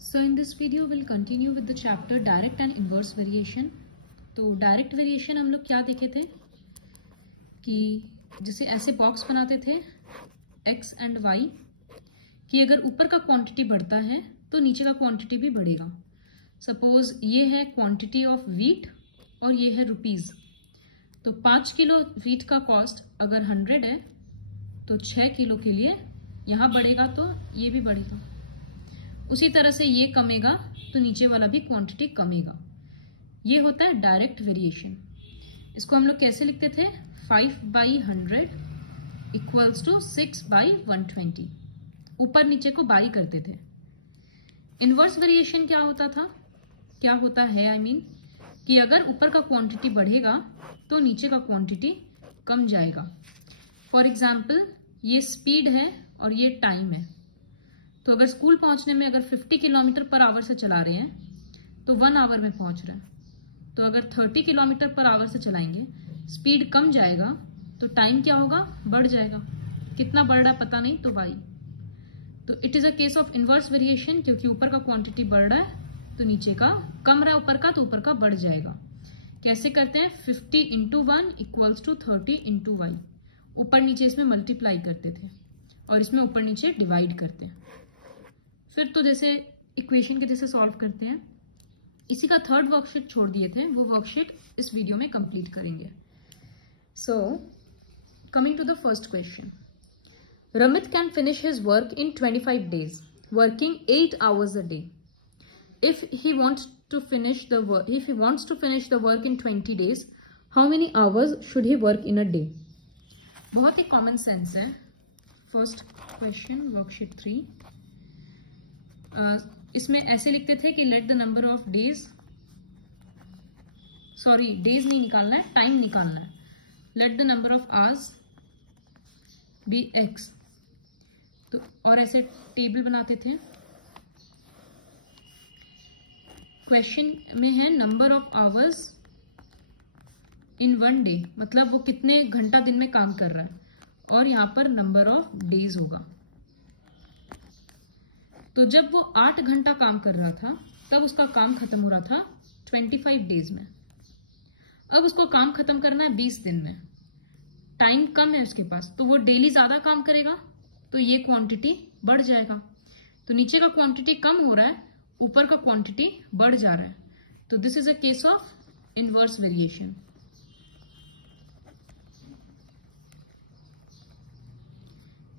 So in this video we'll continue with the chapter direct and inverse variation. तो direct variation हम लोग क्या देखे थे कि जैसे ऐसे बॉक्स बनाते थे x एंड y कि अगर ऊपर का क्वांटिटी बढ़ता है तो नीचे का क्वांटिटी भी बढ़ेगा. सपोज ये है क्वांटिटी ऑफ वीट और ये है रुपीज़. तो 5 किलो वीट का कॉस्ट अगर 100 है तो 6 किलो के लिए यहाँ बढ़ेगा तो ये भी बढ़ेगा. उसी तरह से ये कमेगा तो नीचे वाला भी क्वांटिटी कमेगा. ये होता है डायरेक्ट वेरिएशन. इसको हम लोग कैसे लिखते थे? 5/100 इक्वल्स टू 6/120. ऊपर नीचे को बाई करते थे. इनवर्स वेरिएशन क्या होता था, क्या होता है आई मीन कि अगर ऊपर का क्वांटिटी बढ़ेगा तो नीचे का क्वांटिटी कम जाएगा. फॉर एग्जाम्पल ये स्पीड है और ये टाइम है. तो अगर स्कूल पहुंचने में अगर 50 किलोमीटर पर आवर से चला रहे हैं तो 1 आवर में पहुंच रहे हैं. तो अगर 30 किलोमीटर पर आवर से चलाएंगे, स्पीड कम जाएगा तो टाइम क्या होगा? बढ़ जाएगा. कितना बढ़ रहा है पता नहीं तो बाई. तो it is a case of inverse variation क्योंकि ऊपर का क्वांटिटी बढ़ रहा है तो नीचे का कम रहा है, ऊपर का तो ऊपर का बढ़ जाएगा. कैसे करते हैं? 50 × 1 इक्वल्स टू 30 × y. ऊपर नीचे इसमें मल्टीप्लाई करते थे और इसमें ऊपर नीचे डिवाइड करते हैं. फिर तो जैसे इक्वेशन के जैसे सॉल्व करते हैं. इसी का थर्ड वर्कशीट छोड़ दिए थे, वो वर्कशीट इस वीडियो में कंप्लीट करेंगे. So coming to the first question. Ramit can finish his work in 25 days, working 8 hours a day. If he wants to finish the work in 20 days, how many hours should he work in a day? बहुत ही common sense है. First question worksheet 3. इसमें ऐसे लिखते थे कि let the number of days, sorry days नहीं निकालना है, टाइम निकालना है. Let the number of hours be x. तो और ऐसे टेबल बनाते थे. क्वेश्चन में है number of hours in 1 day, मतलब वो कितने घंटा दिन में काम कर रहा है, और यहाँ पर नंबर ऑफ डेज होगा. तो जब वो 8 घंटा काम कर रहा था तब उसका काम खत्म हो रहा था 25 days में. अब उसको काम खत्म करना है 20 दिन में. टाइम कम है उसके पास तो वो डेली ज्यादा काम करेगा तो ये क्वांटिटी बढ़ जाएगा. तो नीचे का क्वांटिटी कम हो रहा है, ऊपर का क्वांटिटी बढ़ जा रहा है. तो this is a case of inverse variation.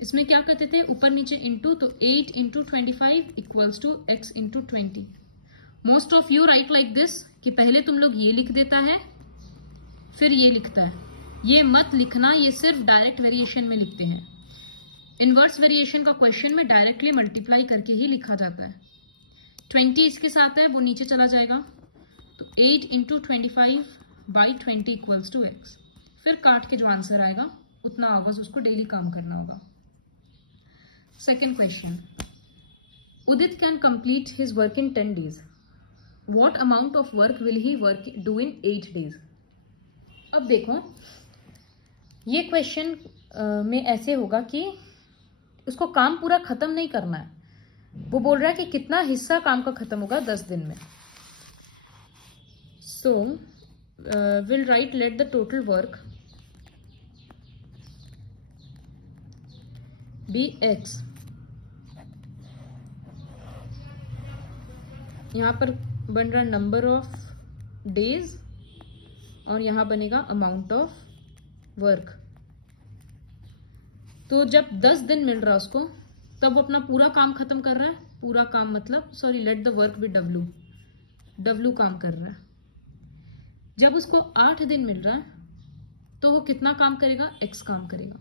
इसमें क्या करते थे? ऊपर नीचे इंटू, तो 8 × 25 equals to x × 20. Most of you write like this कि पहले तुम लोग ये लिख देता है फिर ये लिखता है. ये मत लिखना, ये सिर्फ डायरेक्ट वेरिएशन में लिखते हैं. इनवर्स वेरिएशन का क्वेश्चन में डायरेक्टली मल्टीप्लाई करके ही लिखा जाता है. 20 इसके साथ है, वो नीचे चला जाएगा. तो 8 × 25/20 इक्वल्स टू x. फिर काट के जो आंसर आएगा उतना आवर्स उसको डेली काम करना होगा. Second question. Udit can complete his work in 10 days. What amount of work will he do in 8 days? अब देखो, ये क्वेश्चन में ऐसे होगा कि उसको काम पूरा खत्म नहीं करना है. वो बोल रहा है कि कितना हिस्सा काम का खत्म होगा 10 दिन में. So we'll write let the total work be x. यहाँ पर बन रहा नंबर ऑफ डेज और यहाँ बनेगा अमाउंट ऑफ वर्क. तो जब 10 दिन मिल रहा है उसको तब वो अपना पूरा काम खत्म कर रहा है. पूरा काम मतलब sorry let the work be w काम कर रहा है. जब उसको 8 दिन मिल रहा है तो वो कितना काम करेगा? x काम करेगा.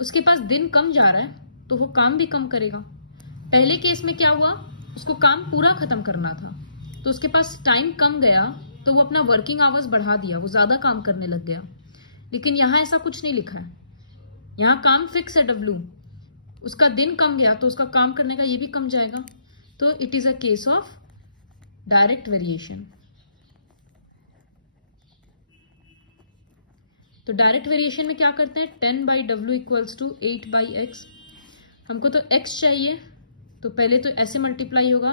उसके पास दिन कम जा रहा है तो वो काम भी कम करेगा. पहले केस में क्या हुआ? उसको काम पूरा खत्म करना था तो उसके पास टाइम कम गया तो वो अपना वर्किंग आवर्स बढ़ा दिया, वो ज्यादा काम करने लग गया. लेकिन यहाँ ऐसा कुछ नहीं लिखा है. यहाँ काम फिक्स है w. उसका दिन कम गया तो उसका काम करने का ये भी कम जाएगा. तो it is a case of direct variation. तो डायरेक्ट वेरिएशन में क्या करते हैं? 10/w equals to 8/x. हमको तो x चाहिए तो पहले तो ऐसे मल्टीप्लाई होगा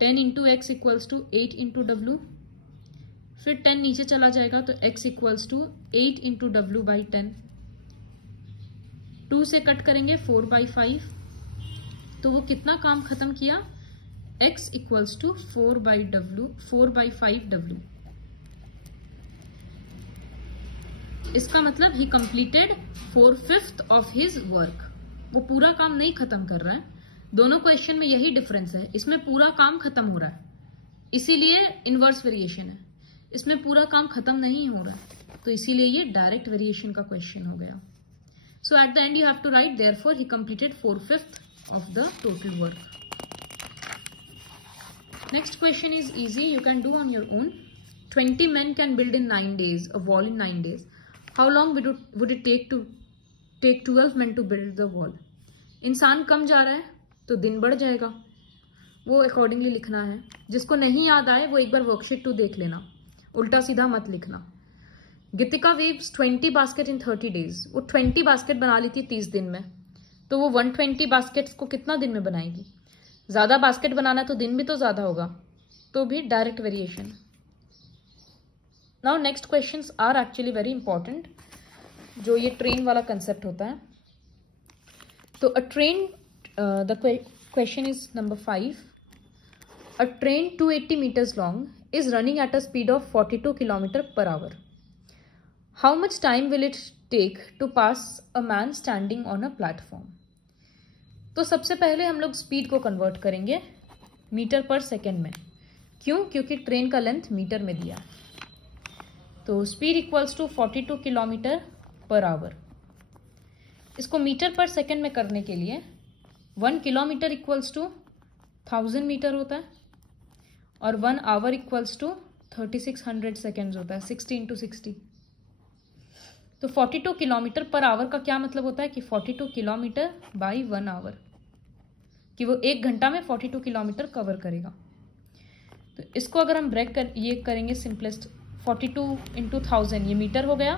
10 into X equals to 8 into W, फिर 10 नीचे चला जाएगा तो x equals to 8 into W by 10, 2 से कट करेंगे 4/5, तो वो कितना काम खत्म किया, x इक्वल्स टू 4/5 डब्ल्यू। इसका मतलब ही कंप्लीटेड 4/5 ऑफ हिज वर्क। वो पूरा काम नहीं खत्म कर रहा है, दोनों क्वेश्चन में यही डिफरेंस है, इसमें पूरा काम खत्म हो रहा है, इसीलिए इनवर्स वेरिएशन है, इसमें पूरा काम खत्म नहीं हो रहा है, तो इसीलिए ये डायरेक्ट वेरिएशन का क्वेश्चन हो गया। So at the end you have to write therefore he completed 4/5 of the total work. Next question is easy, you can do on your own. 20 men can build in 9 days, a wall in 9 days. How long would it take 12 men to build the wall? इंसान कम जा रहा है तो दिन बढ़ जाएगा, वो accordingly लिखना है। जिसको नहीं याद आए वो एक बार वर्कशीट 2 देख लेना, उल्टा सीधा मत लिखना। गीतिका वीव्स 20 बास्केट इन 30 डेज, वो 20 बास्केट बना ली थी 30 दिन में, तो वो 120 बास्केट्स को कितना दिन में बनाएगी? ज्यादा बास्केट बनाना है तो दिन भी तो ज्यादा होगा, तो भी direct variation. Now next questions are actually very important, जो ये ट्रेन वाला कंसेप्ट होता है। तो a train, the question is number 5, a train 280 meters long is running at a speed of 42 km/h. How much time will it take to pass a man standing on a platform? तो सबसे पहले हम लोग speed को convert करेंगे metre per second में। क्यों? क्योंकि ट्रेन का लेंथ मीटर में दिया है। तो स्पीड इक्वल्स टू 42 km/h। इसको मीटर पर सेकेंड में करने के लिए 1 किलोमीटर इक्वल्स टू 1000 मीटर होता है और 1 आवर इक्वल्स टू 3600 सेकेंड्स होता है, 60 × 60। तो 42 km/h का क्या मतलब होता है कि 42 किलोमीटर बाई 1 आवर, कि वो 1 घंटा में 42 किलोमीटर कवर करेगा। तो इसको अगर हम ब्रेक कर ये करेंगे सिंपलेस्ट, 42 × 1000 ये मीटर हो गया,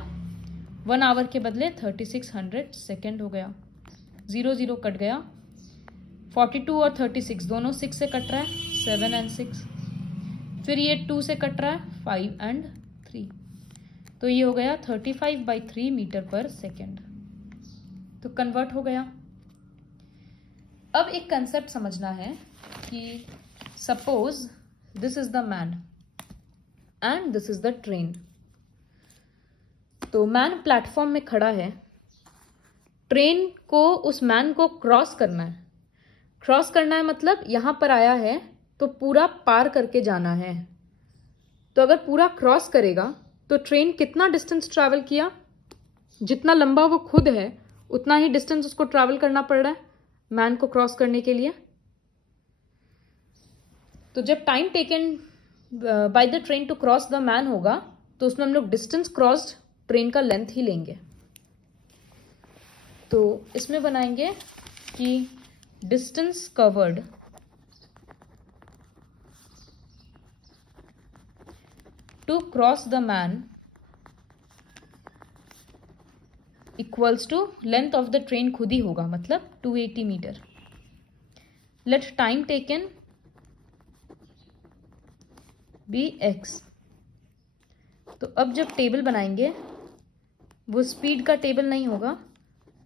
1 आवर के बदले 3600 सेकेंड हो गया, 0 0 कट गया, 42 और 36 दोनों 6 से कट रहा है, 7 और 6, फिर ये 2 से कट रहा है, 5 और 3, तो ये हो गया 35/3 मीटर पर सेकेंड। तो कन्वर्ट हो गया। अब एक कंसेप्ट समझना है कि suppose this is the man and this is the train. तो मैन प्लेटफॉर्म में खड़ा है, ट्रेन को उस मैन को क्रॉस करना है। क्रॉस करना है मतलब यहां पर आया है तो पूरा पार करके जाना है। तो अगर पूरा क्रॉस करेगा तो ट्रेन कितना डिस्टेंस ट्रैवल किया? जितना लंबा वो खुद है उतना ही डिस्टेंस उसको ट्रैवल करना पड़ रहा है मैन को क्रॉस करने के लिए। तो जब time taken by the train to cross the man होगा तो उसमें हम लोग डिस्टेंस क्रॉस्ड ट्रेन का लेंथ ही लेंगे। तो इसमें बनाएंगे कि distance covered to cross the man equals to length of the train खुद ही होगा, मतलब 280 metre. Let time taken be x। तो अब जब टेबल बनाएंगे वो स्पीड का टेबल नहीं होगा,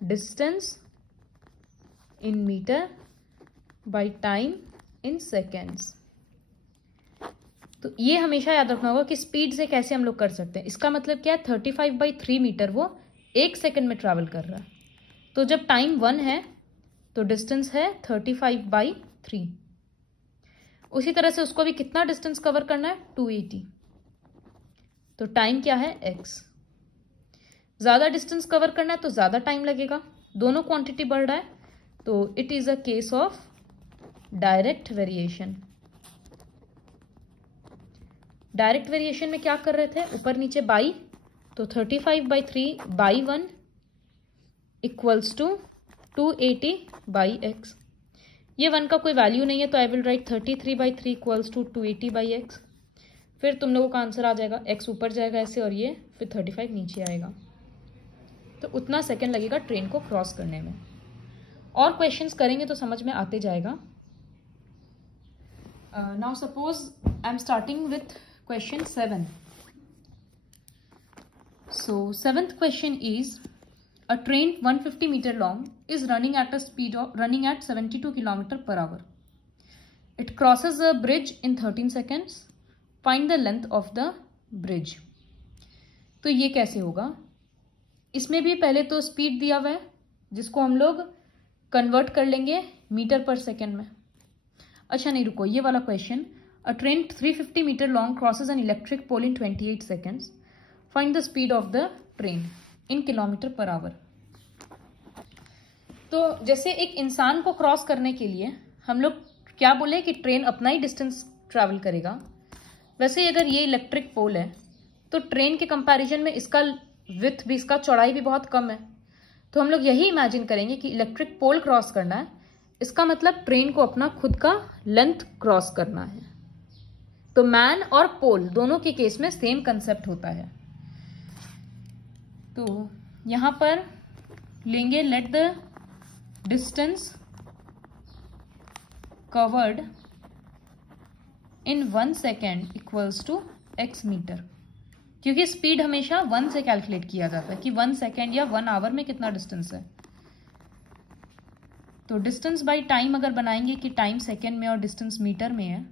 distance in metre by time in seconds. तो ये हमेशा याद रखना होगा कि स्पीड से कैसे हम लोग कर सकते हैं। इसका मतलब क्या है, 35/3 मीटर वो 1 सेकेंड में ट्रैवल कर रहा है। तो जब टाइम 1 है तो डिस्टेंस है 35/3। उसी तरह से उसको भी कितना डिस्टेंस कवर करना है, 280। तो टाइम क्या है, x। ज्यादा डिस्टेंस कवर करना है तो ज्यादा टाइम लगेगा, दोनों क्वांटिटी बढ़ रहा है, तो it is a case of direct variation. Direct variation में क्या कर रहे थे, ऊपर नीचे बाई, तो 35/3 बाई 1 इक्वल्स टू 280/x। ये 1 का कोई वैल्यू नहीं है तो I will write 33/3 equals to 280/x। फिर तुम लोगों का आंसर आ जाएगा, x ऊपर जाएगा ऐसे और ये फिर 35 नीचे आएगा। तो उतना सेकंड लगेगा ट्रेन को क्रॉस करने में। और क्वेश्चंस करेंगे तो समझ में आते जाएगा। Now suppose I'm starting with question 7. So 7th question is, a train 150 meter long is running at 72 km per hour. It crosses a bridge in 13 seconds. Find the length of the bridge. तो ये कैसे होगा? इसमें भी पहले तो speed दिया हुआ है जिसको हम लोग कन्वर्ट कर लेंगे मीटर पर सेकेंड में. अच्छा नहीं रुको, ये वाला question. A train 350 metre long crosses an electric pole in 28 seconds. Find the speed of the train in kilometre per hour. तो जैसे एक इंसान को क्रॉस करने के लिए हम लोग क्या बोले कि ट्रेन अपना ही डिस्टेंस ट्रैवल करेगा, वैसे अगर ये इलेक्ट्रिक पोल है तो ट्रेन के कंपैरिजन में इसका विड्थ भी, इसका चौड़ाई भी बहुत कम है. तो हम लोग यही इमेजिन करेंगे कि इलेक्ट्रिक पोल क्रॉस करना है, इसका मतलब ट्रेन को अपना खुद का लेंथ क्रॉस करना है. तो मैन और पोल दोनों के केस में सेम कंसेप्ट होता है. तो यहां पर लेंगे let the distance covered in 1 second equals to x metre, क्योंकि स्पीड हमेशा 1 से कैलकुलेट किया जाता है कि 1 सेकेंड या 1 आवर में कितना डिस्टेंस है. तो डिस्टेंस बाय टाइम अगर बनाएंगे कि टाइम सेकेंड में और डिस्टेंस मीटर में है,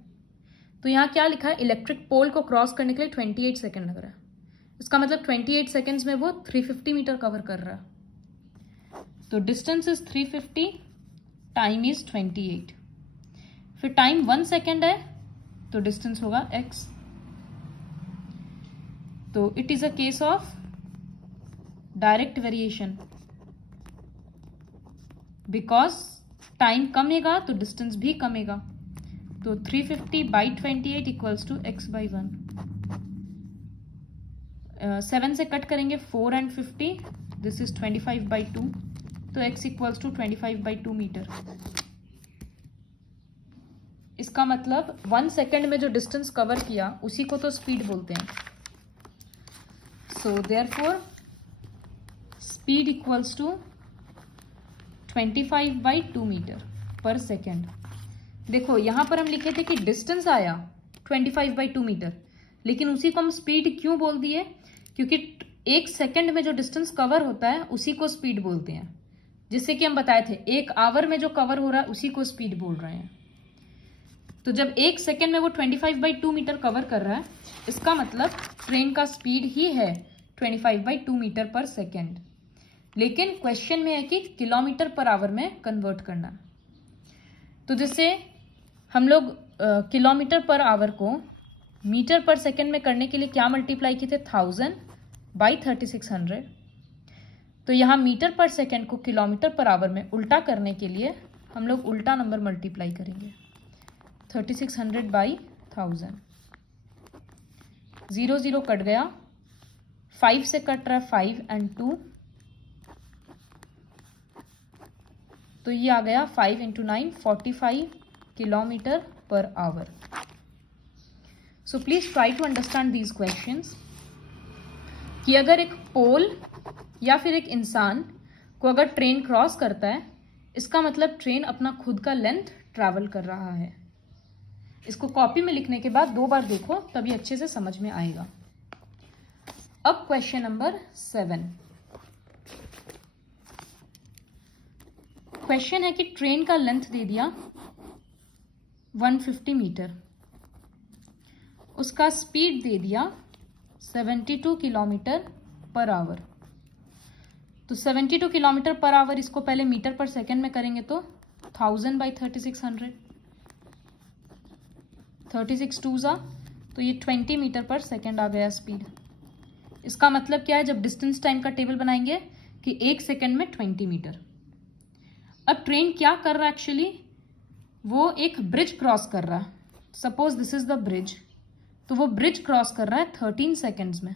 तो यहाँ क्या लिखा है, इलेक्ट्रिक पोल को क्रॉस करने के लिए 28 सेकेंड लग रहा है. इसका मतलब 28 सेकेंड्स में वो 350 मीटर कवर कर रहा है. तो डिस्टेंस इज 350, टाइम इज 28. फिर टाइम 1 सेकेंड है तो डिस्टेंस होगा x. तो it is a case of direct variation. Because time कमेगा तो डिस्टेंस भी कमेगा. तो 350 by 28 equals to x by 1. 7 से कट करेंगे 4 एंड 50, दिस इज 25 बाई 2. तो x equals to 25 by 2 metre. इसका मतलब 1 सेकेंड में जो डिस्टेंस कवर किया उसी को तो स्पीड बोलते हैं. So therefore speed equals to 25 by 2 metre per second. देखो यहां पर हम लिखे थे कि डिस्टेंस आया 25 बाई 2 मीटर, लेकिन उसी को हम स्पीड क्यों बोल दिए, क्योंकि 1 सेकेंड में जो डिस्टेंस कवर होता है उसी को स्पीड बोलते हैं. जिससे कि हम बताए थे 1 आवर में जो कवर हो रहा है उसी को स्पीड बोल रहे हैं. तो जब 1 सेकेंड में वो 25 बाई 2 मीटर कवर कर रहा है, इसका मतलब ट्रेन का स्पीड ही है 25 बाई 2 मीटर पर सेकेंड. लेकिन क्वेश्चन में है कि किलोमीटर पर आवर में कन्वर्ट करना. तो जैसे हम लोग किलोमीटर पर आवर को मीटर पर सेकेंड में करने के लिए क्या मल्टीप्लाई किए थे, 1000 बाई 3600. तो यहाँ मीटर पर सेकेंड को किलोमीटर पर आवर में उल्टा करने के लिए हम लोग उल्टा नंबर मल्टीप्लाई करेंगे. 3600 बाई 1000. 0 0 कट गया, 5 से कट रहा है 5 एंड 2, तो ये आ गया 5 into 9 45 kilometre per hour. So please try to understand these questions कि अगर एक पोल या फिर एक इंसान को अगर ट्रेन क्रॉस करता है, इसका मतलब ट्रेन अपना खुद का लेंथ ट्रैवल कर रहा है. इसको कॉपी में लिखने के बाद 2 बार देखो तभी अच्छे से समझ में आएगा. अब क्वेश्चन नंबर 7. क्वेश्चन है कि ट्रेन का लेंथ दे दिया 150 मीटर, उसका स्पीड दे दिया 72 किलोमीटर पर आवर. तो 72 किलोमीटर पर आवर इसको पहले मीटर पर सेकेंड में करेंगे तो 1000 बाई 3600, 36 2 जा, तो ये 20 मीटर पर सेकेंड आ गया स्पीड. इसका मतलब क्या है, जब डिस्टेंस टाइम का टेबल बनाएंगे कि 1 सेकेंड में 20 मीटर. अब ट्रेन क्या कर रहा है एक्चुअली, वो एक ब्रिज क्रॉस कर रहा है. Suppose this is the bridge, तो वो ब्रिज क्रॉस कर रहा है 13 सेकेंड्स में.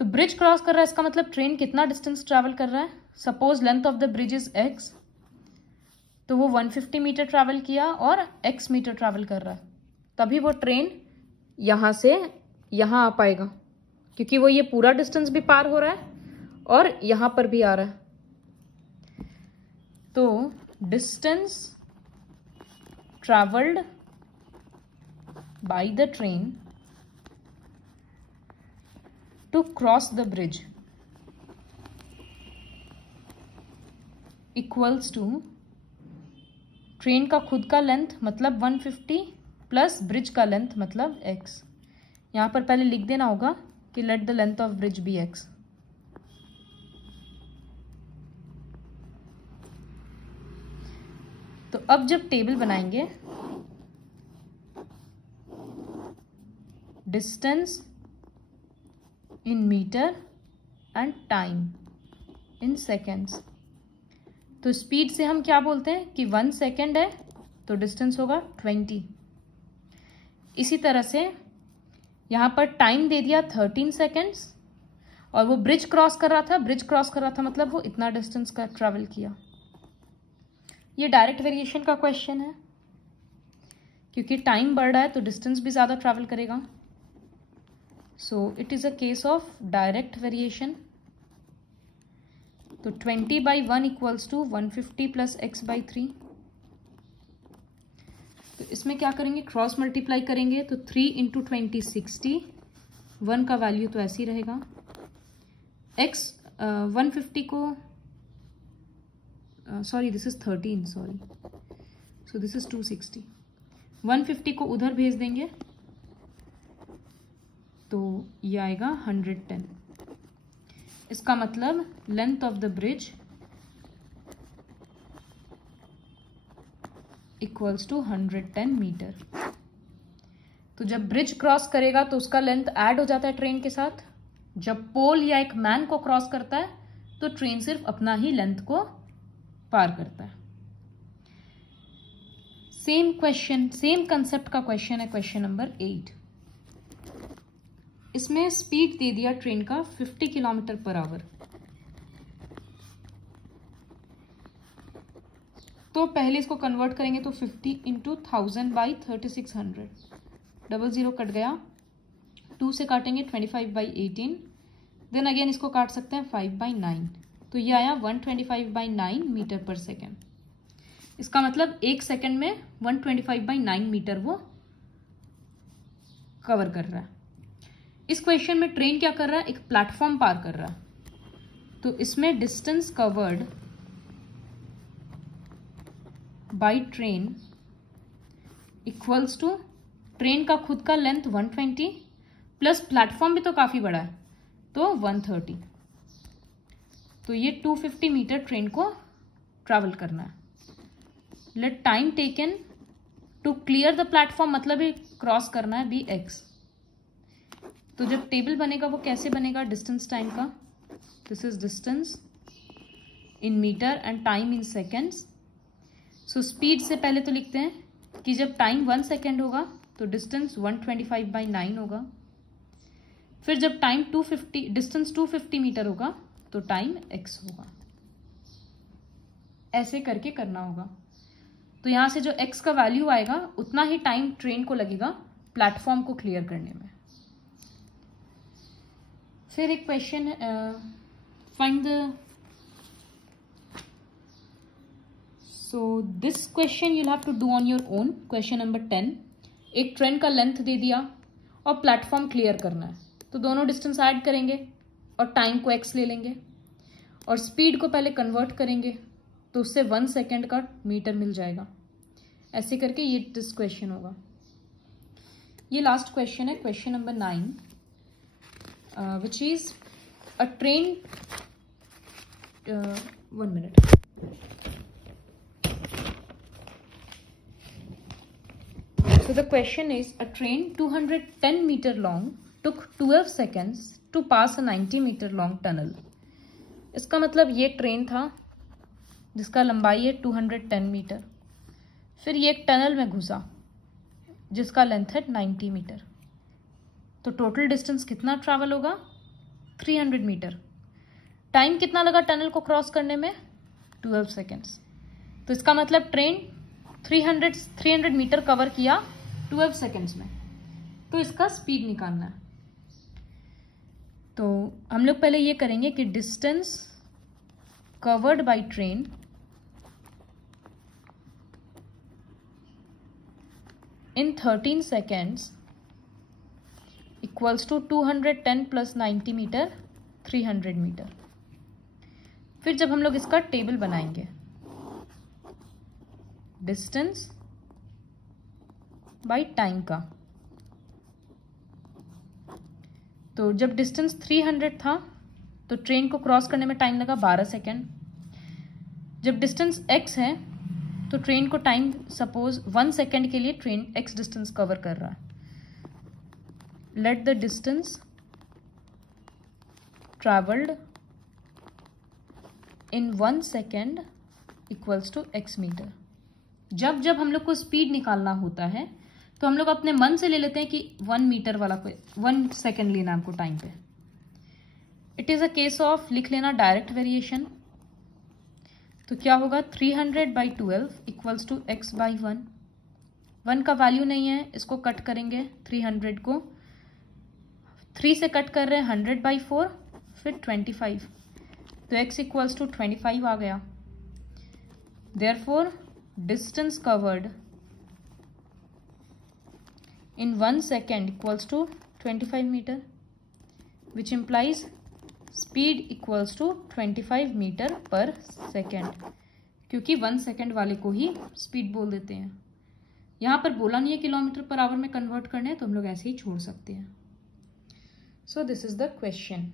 तो ब्रिज क्रॉस कर रहा है, इसका मतलब ट्रेन कितना डिस्टेंस ट्रैवल कर रहा है. Suppose length of the bridge is x, तो वो 150 मीटर ट्रैवल किया और x मीटर ट्रैवल कर रहा है, तभी वो ट्रेन यहां से यहां आ पाएगा, क्योंकि वो ये पूरा डिस्टेंस भी पार हो रहा है और यहां पर भी आ रहा है. तो distance traveled by the train to cross the bridge equals to train का खुद का लेंथ मतलब 150 प्लस ब्रिज का लेंथ मतलब x। यहाँ पर पहले लिख देना होगा कि let the length of bridge be x। तो अब जब टेबल बनाएंगे, distance in metre and time in seconds, तो स्पीड से हम क्या बोलते हैं कि 1 सेकेंड है तो डिस्टेंस होगा 20। इसी तरह से यहाँ पर टाइम दे दिया 13 सेकेंड्स और वो ब्रिज क्रॉस कर रहा था, ब्रिज क्रॉस कर रहा था मतलब वो इतना डिस्टेंस का ट्रैवल किया। ये डायरेक्ट वेरिएशन का क्वेश्चन है, क्योंकि टाइम बढ़ रहा है तो डिस्टेंस भी ज़्यादा ट्रैवल करेगा। So it is a case of direct variation. तो 20/1 इक्वल्स टू 150 प्लस x/3। तो इसमें क्या करेंगे, क्रॉस मल्टीप्लाई करेंगे तो 3 इंटू 20 60, 1 का वैल्यू तो ऐसे ही रहेगा। x 150 को sorry this is 13, sorry, so this is 260। 150 को उधर भेज देंगे तो ये आएगा 110। इसका मतलब length of the bridge equals to 110 metre. तो जब ब्रिज क्रॉस करेगा तो उसका लेंथ ऐड हो जाता है ट्रेन के साथ। जब पोल या एक मैन को क्रॉस करता है तो ट्रेन सिर्फ अपना ही लेंथ को पार करता है। सेम क्वेश्चन, सेम कंसेप्ट का क्वेश्चन है क्वेश्चन नंबर 8। इसमें स्पीड दे दिया ट्रेन का 50 किलोमीटर पर आवर। तो पहले इसको कन्वर्ट करेंगे तो 50 इंटू 1000/3600, 00 कट गया, 2 से काटेंगे 25/18, देन अगेन इसको काट सकते हैं 5/9, तो ये आया 125/9 मीटर पर सेकेंड। इसका मतलब 1 सेकेंड में 125/9 मीटर वो कवर कर रहा है। इस क्वेश्चन में ट्रेन क्या कर रहा है, एक प्लेटफॉर्म पार कर रहा है। तो इसमें distance covered by train equals to train का खुद का लेंथ 120 प्लस प्लेटफॉर्म भी तो काफी बड़ा है तो 130। तो ये 250 मीटर ट्रेन को ट्रैवल करना है। Let time taken to clear the platform मतलब ये क्रॉस करना है बी एक्स। तो जब टेबल बनेगा वो कैसे बनेगा, डिस्टेंस टाइम का, this is distance in metre and time in seconds. So speed से पहले तो लिखते हैं कि जब टाइम 1 सेकेंड होगा तो डिस्टेंस 125/9 होगा। फिर जब टाइम 250, डिस्टेंस 250 मीटर होगा तो टाइम x होगा। ऐसे करके करना होगा। तो यहां से जो x का वैल्यू आएगा उतना ही टाइम ट्रेन को लगेगा प्लेटफॉर्म को क्लियर करने में। फिर एक क्वेश्चन है, find the, so this question you have to do on your own. Question number 10, एक ट्रेन का लेंथ दे दिया और प्लेटफॉर्म क्लियर करना है, तो दोनों डिस्टेंस ऐड करेंगे और टाइम को x ले लेंगे और स्पीड को पहले कन्वर्ट करेंगे तो उससे 1 सेकेंड का मीटर मिल जाएगा। ऐसे करके ये दिस क्वेश्चन होगा। ये लास्ट क्वेश्चन है question number 9, which is a train, 1 minute. So the question is, a train 210 meter long took 12 seconds to pass a 90 meter long tunnel. इसका मतलब ये ट्रेन था जिसका लंबाई है 210 मीटर, फिर ये एक टनल में घुसा जिसका लेंथ है 90 मीटर। तो टोटल डिस्टेंस कितना ट्रैवल होगा, 300 मीटर। टाइम कितना लगा टनल को क्रॉस करने में, 12 सेकेंड्स। तो इसका मतलब ट्रेन 300 मीटर कवर किया 12 सेकेंड्स में। तो इसका स्पीड निकालना है। तो हम लोग पहले ये करेंगे कि distance covered by train in 13 seconds equals to 210 plus 90 metre 300 metre. फिर जब हम लोग इसका टेबल बनाएंगे, डिस्टेंस बाय टाइम का, तो जब डिस्टेंस 300 था तो ट्रेन को क्रॉस करने में टाइम लगा 12 सेकेंड। जब डिस्टेंस x है तो ट्रेन को टाइम सपोज 1 सेकेंड के लिए ट्रेन x डिस्टेंस कवर कर रहा है। Let the distance travelled in 1 second equals to x metre. जब जब हम लोग को स्पीड निकालना होता है तो हम लोग अपने मन से ले लेते हैं कि 1 मीटर वाला कोई 1 सेकेंड लेना हमको टाइम पे। It is a case of लिख लेना डायरेक्ट वेरिएशन। तो क्या होगा, 300/12 इक्वल्स टू x/1। 1 का वैल्यू नहीं है, इसको कट करेंगे, 300 को 3 से कट कर रहे हैं, 100/4 फिर 25, तो x इक्वल्स टू 25 आ गया। Therefore distance covered in 1 second equals to 25 meter, which implies speed equals to 25 meter per second, क्योंकि 1 सेकेंड वाले को ही स्पीड बोल देते हैं। यहाँ पर बोला नहीं है किलोमीटर पर आवर में कन्वर्ट करने, तो हम लोग ऐसे ही छोड़ सकते हैं। So this is the question.